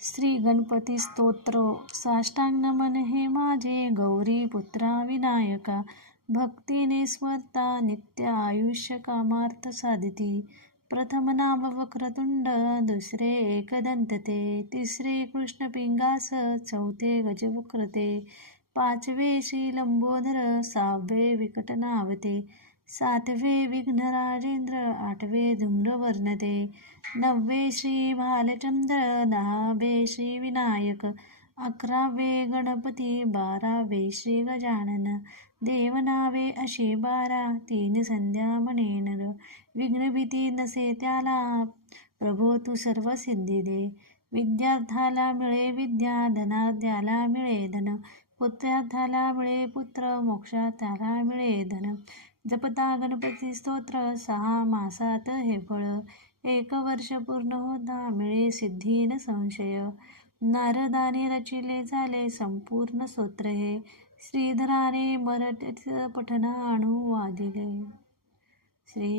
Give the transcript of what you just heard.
श्री गणपती स्तोत्र. साष्टांग नमन हे माझे गौरी पुत्रा विनायका. भक्तीने स्वर्ता नित्य आयुष्य कामार्थ साधती. प्रथम नाम वक्रतुंड दुसरे एकदंतते तिसरे कृष्ण पिंगास चौथे गजवक्रते. पाचवे श्री लंबोधर सहावे विकटनावते. सातवे विघ्नराजेंद्र आठवे धूम्रवर्णदे नववे श्री भालचंद्र दहावे श्री विनायक अकरावे गणपती बारावे श्री गजानन देवनावे असे बारा तीन संध्या म्हणेन विघ्नभीती नसे त्याला प्रभो तू सर्व सिद्धी दे. विद्यार्थाला मिळे विद्या धनाद्याला मिळे धन पुत्रार्थाला मिळे पुत्र मोक्षार्थाला मिळे धन. जपता गणपती स्तोत्र सहा मासात हे फळ. एक वर्ष पूर्ण होता मिळे सिद्धी न संशय. नारदाने रचिले झाले संपूर्ण स्तोत्र हे. श्रीधराने मराठीत पठना अनुवादिले श्री